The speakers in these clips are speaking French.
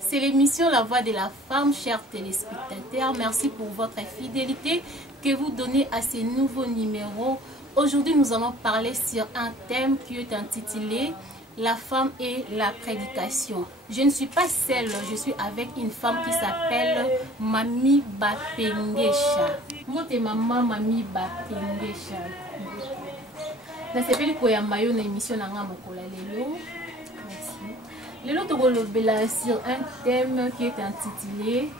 C'est l'émission La Voix de la Femme, chers téléspectateurs. Merci pour votre fidélité que vous donnez à ces nouveaux numéros. Aujourd'hui, nous allons parler sur un thème qui est intitulé La femme et la prédication. Je ne suis pas seule, je suis avec une femme qui s'appelle Mami Bapengesha. Moi, c'est maman Mami Bapengesha. Dans cette émission, nous émission Lelo. Lelo tokolobela sur un thème qui est intitulé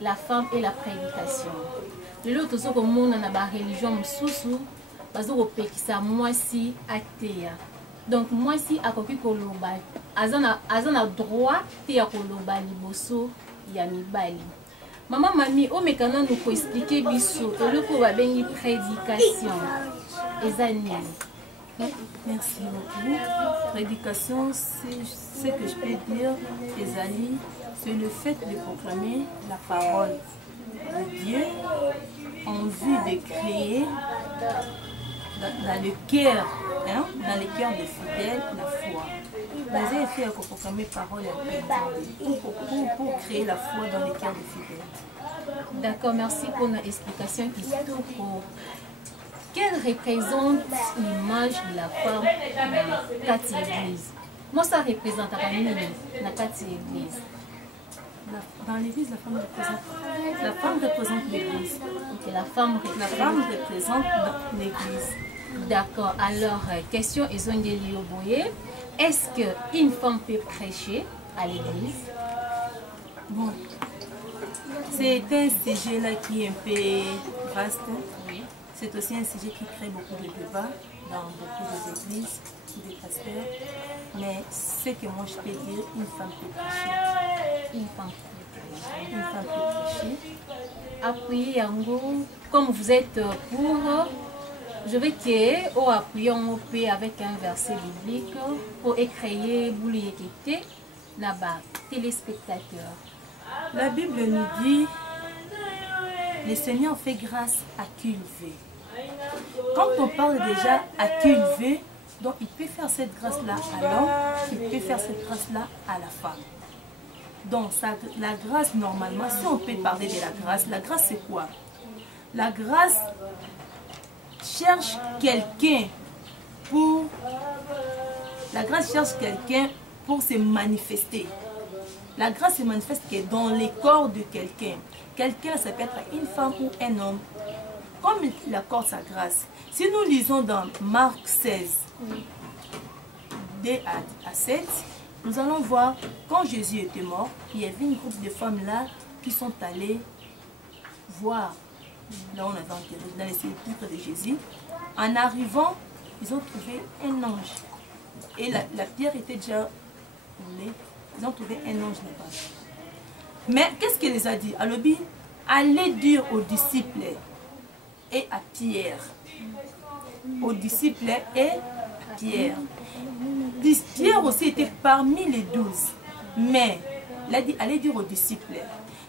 La femme et la prédication. Lelo tozokomona na ba religion mususu bazokopekisa mwasi ateya. Donc mwasi akoki koloba azana droit te ya koloba liboso ya mibali. Maman Mami omekana nous ko expliquer biso eloko babengi prédication. Ezani. Merci beaucoup. Prédication, c'est ce que je peux dire, Ezali, c'est le fait de proclamer la parole de Dieu en vue de créer dans le cœur, dans les cœurs des fidèles, la foi. Basé fait à proclamer parole pour créer la foi dans les cœurs des fidèles. D'accord, merci pour l'explication qui est tout court. Quelle représente l'image de la femme dans la église? Moi, ça représente la l'église. Dans l'église, la femme représente l'église. Ok, la femme représente l'église. D'accord. Alors, question Ezongeli Oboye. Est-ce qu'une femme peut prêcher à l'église? Bon, c'est un sujet-là qui est un peu vaste. Oui. C'est aussi un sujet qui crée beaucoup de débats dans beaucoup d'églises, des pasteurs. Mais ce que moi je peux dire, une femme peut prêcher. Une femme peut prêcher. Une femme peut prêcher. Appuyez Yango, comme vous êtes pour, je vais que appuyer en paix avec un verset biblique pour écrire Bouliekete là-bas, téléspectateurs. La Bible nous dit, le Seigneur fait grâce à qui il veut. Quand on parle déjà à qui il veut, donc il peut faire cette grâce-là à l'homme, il peut faire cette grâce-là à la femme. Donc la grâce, normalement, si on peut parler de la grâce c'est quoi? La grâce cherche quelqu'un pour... La grâce cherche quelqu'un pour se manifester. La grâce se manifeste dans les corps de quelqu'un. Quelqu'un, ça peut être une femme ou un homme. Comme il accorde sa grâce. Si nous lisons dans Marc 16, 2 à 7, nous allons voir, quand Jésus était mort, il y avait une groupe de femmes là qui sont allées voir, là on avait enterré, dans les sépulcres de Jésus. En arrivant, ils ont trouvé un ange. Et la pierre était déjà roulée. Ils ont trouvé un ange là-bas. Mais qu'est-ce qu'il les a dit? Alors, allez dire aux disciples et à Pierre. Aux disciples et à Pierre. Pierre aussi était parmi les 12. Mais il a dit, allez dire aux disciples.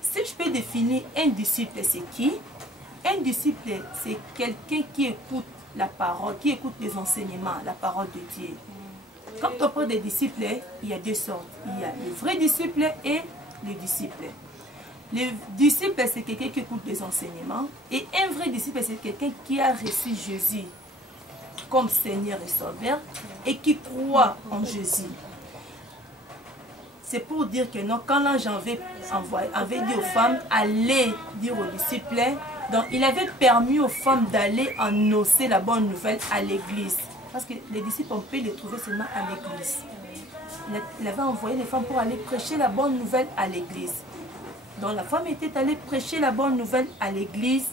Si je peux définir un disciple, c'est qui? Un disciple, c'est quelqu'un qui écoute la parole, qui écoute les enseignements, la parole de Dieu. Quand on parle des disciples, il y a deux sortes. Il y a le vrai disciple et le disciple. Le disciple, c'est quelqu'un qui écoute les enseignements. Et un vrai disciple, c'est quelqu'un qui a reçu Jésus comme Seigneur et Sauveur et qui croit en Jésus. C'est pour dire que non, quand l'ange avait dit aux femmes, allez dire aux disciples, donc il avait permis aux femmes d'aller annoncer la bonne nouvelle à l'église. Parce que les disciples, on peut les trouver seulement à l'église. Il avait envoyé les femmes pour aller prêcher la bonne nouvelle à l'église. Donc la femme était allée prêcher la bonne nouvelle à l'église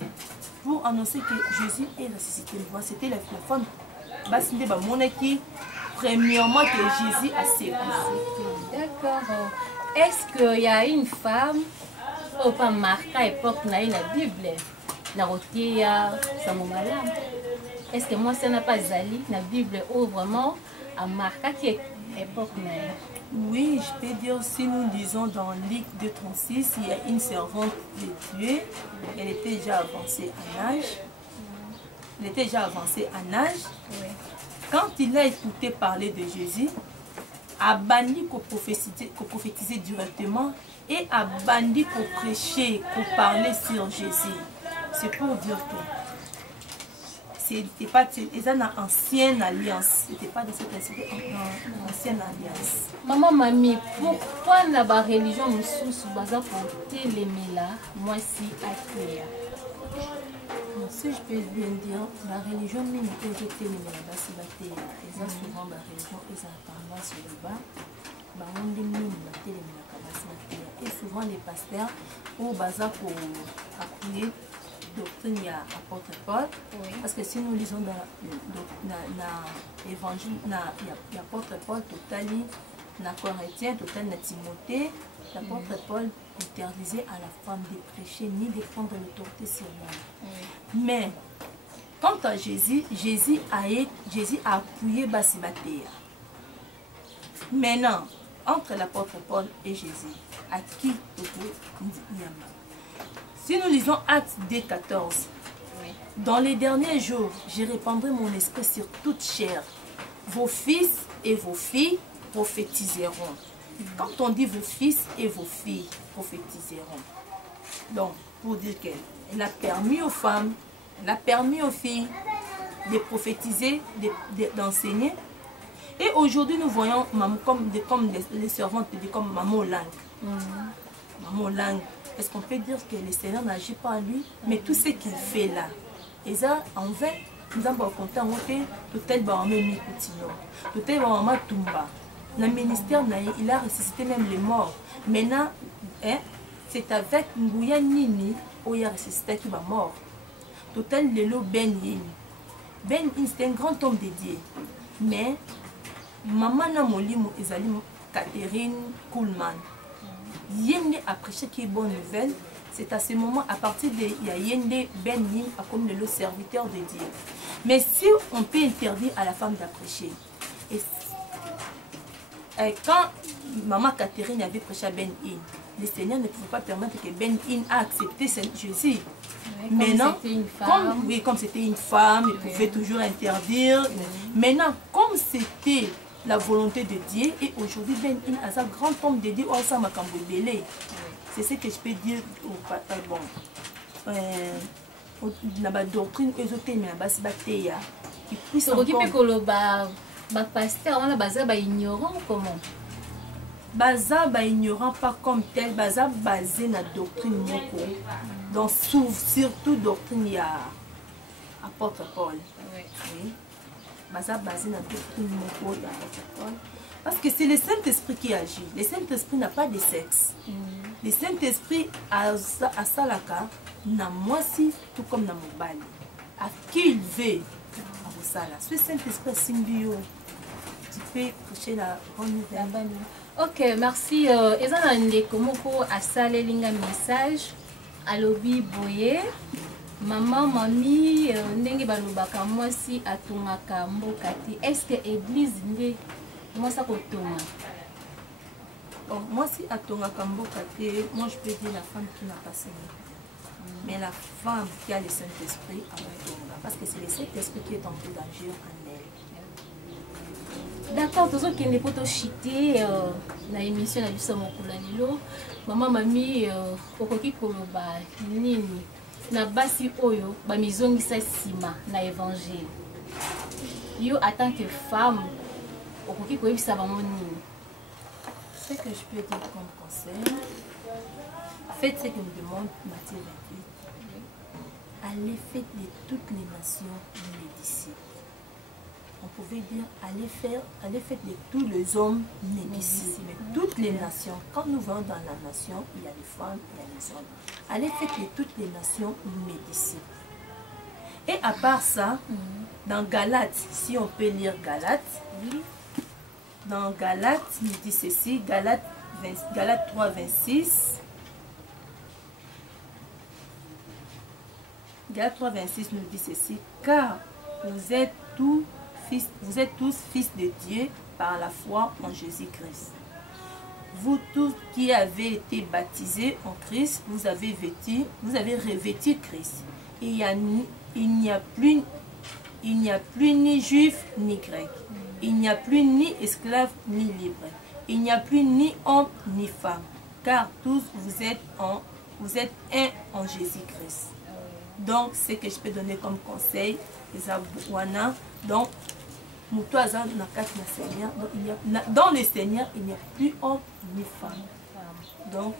pour annoncer que Jésus est ressuscité. C'était la femme qui, premièrement, que Jésus a séparé. D'accord. Est-ce qu'il y a une femme qui n'a pas marqué à l'époque dans la Bible? Est-ce que moi, ça n'a pas Zali, la Bible, ou vraiment à marquer qui est époque? Oui, je peux dire, si nous lisons dans Luc 2,36, il y a une servante de Dieu, elle était déjà avancée en âge. Elle était déjà avancée en âge. Oui. Quand il a écouté parler de Jésus, abandi ko prophétiser directement et abandi ko prêcher, ko parler sur Jésus. C'est pour dire que c'était pas une ancienne alliance, c'était pas de cette ancienne alliance. Maman Mami, pourquoi na ba religion mususu baza pour telemela moi si akia? Si je peux bien dire, la religion mine est telemela basi baté, ils ont souvent la religion ils ont tendance sur le bas, ba onde mine na telemela kabasi baté et souvent les pasteurs au baza pour appuyer doctrine il y a apôtre Paul, oui. Parce que si nous lisons dans l'évangile, il y a apôtre Paul, total, na Corinthiens, total, na Timothée, l'apôtre Paul interdisait à la femme de prêcher ni de prendre l'autorité sur l'homme. Oui. Mais, quant à Jésus, Jésus a appuyé Bassibatéa. Maintenant, entre l'apôtre Paul et Jésus, à qui Yama? Si nous lisons Actes 2:14, oui. Dans les derniers jours, je répandrai mon esprit sur toute chair. Vos fils et vos filles prophétiseront. Quand on dit vos fils et vos filles prophétiseront, donc pour dire qu'elle a permis aux femmes, elle a permis aux filles de prophétiser, d'enseigner. Et aujourd'hui, nous voyons comme les servantes, comme Maman Lang. Maman Lang. Est-ce qu'on peut dire que le Seigneur n'agit pas à lui? Mais tout ce qu'il fait là, et ça, en fait, nous avons compté en fait, tout tel Bahamé Koutino, tout tel Bahamé Tumba. Le ministère, il a ressuscité même les morts. Maintenant, hein, c'est avec Ngouya Nini où il a ressuscité qui va mort. Tout tel Lelo Ben Yin. Ben Yin, c'est un grand homme dédié. Mais, Maman Namolimo Ezali Catherine Kuhlman. Yende a prêché qui est bonne nouvelle. C'est à ce moment, à partir de Yende Ben Yin, comme le serviteur de Dieu. Mais si on peut interdire à la femme d'apprêcher, et quand Maman Catherine avait prêché à Ben Yin, le Seigneur ne pouvait pas permettre que Ben Yin a accepté Jésus. Oui, maintenant, comme c'était une femme, il pouvait toujours interdire. Maintenant, comme c'était la volonté de Dieu, et aujourd'hui Ben In a un grand homme de Dieu, c'est ce que je peux dire dans la doctrine ésotérique, qui puisse pasteur, on a basé ignorant comment? Baza ignorant pas comme tel, baza basé na doctrine moko. Donc surtout doctrine ya apôtre Paul. Oui. Baza basé na doctrine moko ya apôtre Paul. Parce que c'est le Saint-Esprit qui agit. Le Saint-Esprit n'a pas de sexe. Le Saint-Esprit a salaka na moisi tout comme na mobali. À qui il veut à Sala. Ce Saint-Esprit est symbio. Tu peux prêcher la bonne nouvelle. Ok, merci. Ezana ndeko moko asale linga message alobi boye maman mami ndenge balobaka mwasi atungaka mboka te. Est-ce que église nde mwasa kotonga? Bon, moi si atongaka mboka te, moi je peux dire la femme qui n'a pas saigné. Mais la femme qui a le Saint-Esprit a tonga parce que c'est le Saint-Esprit qui est en train d'agir en elle. D'accord, tous ceux qui ne peuvent pas chiter dans l'émission de la mokula lelo, maman mami okoki koloba nini na basi oyo ba mizongisa sima na évangile. Yo en tant que femme okoki koyebisa bango nini? Ce que je peux dire comme conseil, faites ce que nous demande Matthieu 28. Allez, faites de toutes les nations mes disciples. On pouvait dire, allez faire de tous les hommes mes disciples, mais toutes les nations. Quand nous venons dans la nation, il y a les femmes, il y a les hommes. Allez faire de toutes les nations mes disciples. Et à part ça, dans Galates, si on peut lire Galates, dans Galates, il dit ceci, Galates 3, 26. Galates 3, 26 nous dit ceci, car vous êtes tous fils de Dieu par la foi en Jésus-Christ. Vous tous qui avez été baptisés en Christ, vous avez revêtu Christ. Il n'y a plus ni juif ni grec. Il n'y a plus ni esclave ni libre. Il n'y a plus ni homme ni femme. Car tous vous êtes un en Jésus-Christ. Donc, ce que je peux donner comme conseil, donc, dans le Seigneur, il n'y a plus homme ni femme. Donc,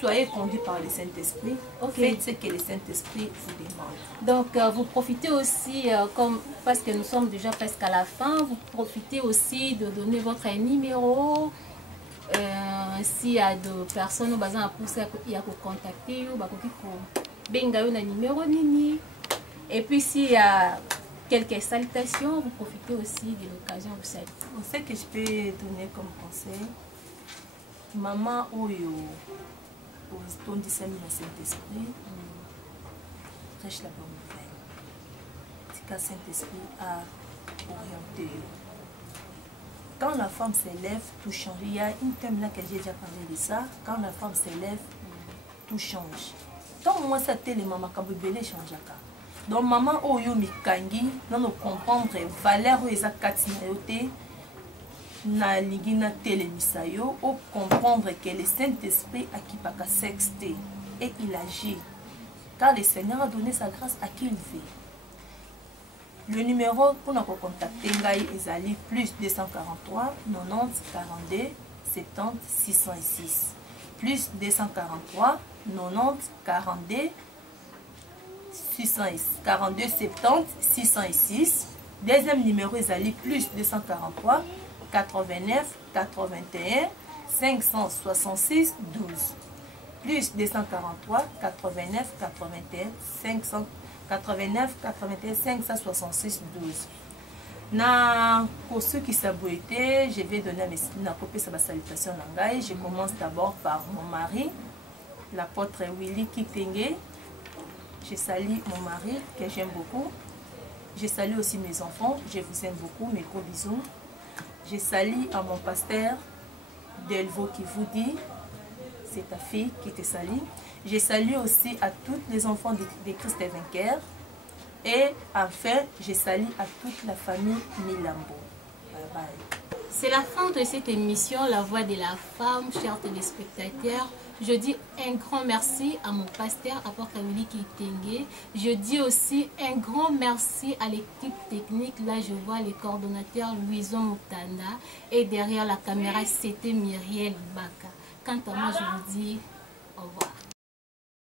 soyez conduits par le Saint-Esprit. Faites ce que le Saint-Esprit vous demande. Donc, vous profitez aussi, parce que nous sommes déjà presque à la fin, vous profitez aussi de donner votre numéro. S'il y a des personnes qui ont contacté, numéro nini. Et puis s'il y a quelques salutations, vous profitez aussi de l'occasion de saluer. Ce que je peux donner comme conseil, maman Oyo, au discernement du Saint-Esprit, prêche la bonne nouvelle. C'est que Saint-Esprit a orienté. Quand la femme s'élève, tout change. Il y a une thème là que j'ai déjà parlé de ça. Quand la femme s'élève, tout change. Tant moi ça télé maman kabubele change. Donc maman oyo mikangi, non comprendre valeur ou eza kati na yote na ligina télé misayo, ou comprendre que le Saint-Esprit a qui pas sexté et il agit. Car le Seigneur a donné sa grâce à qui il veut. Le numéro pour nous contacter est plus 243 90 42 70 606. Plus 243 90 42 42 70 606. Deuxième numéro est plus 243 89 81 566 12. Plus 243 89 81 589 81 566 12. Pour ceux qui s'abonnent, je vais donner ma copie de salutation. Je commence d'abord par mon mari, l'apôtre Willy Kitenge. Je salue mon mari que j'aime beaucoup. Je salue aussi mes enfants. Je vous aime beaucoup. Mes gros bisous. Je salue à mon pasteur Delvaux qui vous dit, c'est ta fille qui te salue. Je salue aussi à tous les enfants de Christ vainqueur. Et enfin, je salue à toute la famille Milambo. Bye bye. C'est la fin de cette émission, La Voix de la Femme, chers téléspectateurs. Je dis un grand merci à mon pasteur, apôtre Willy Kitenge. Je dis aussi un grand merci à l'équipe technique. Là, je vois les coordonnateurs Louison Moutanda. Et derrière la caméra, c'était Myriel Baka. Quant à moi, je vous dis au revoir.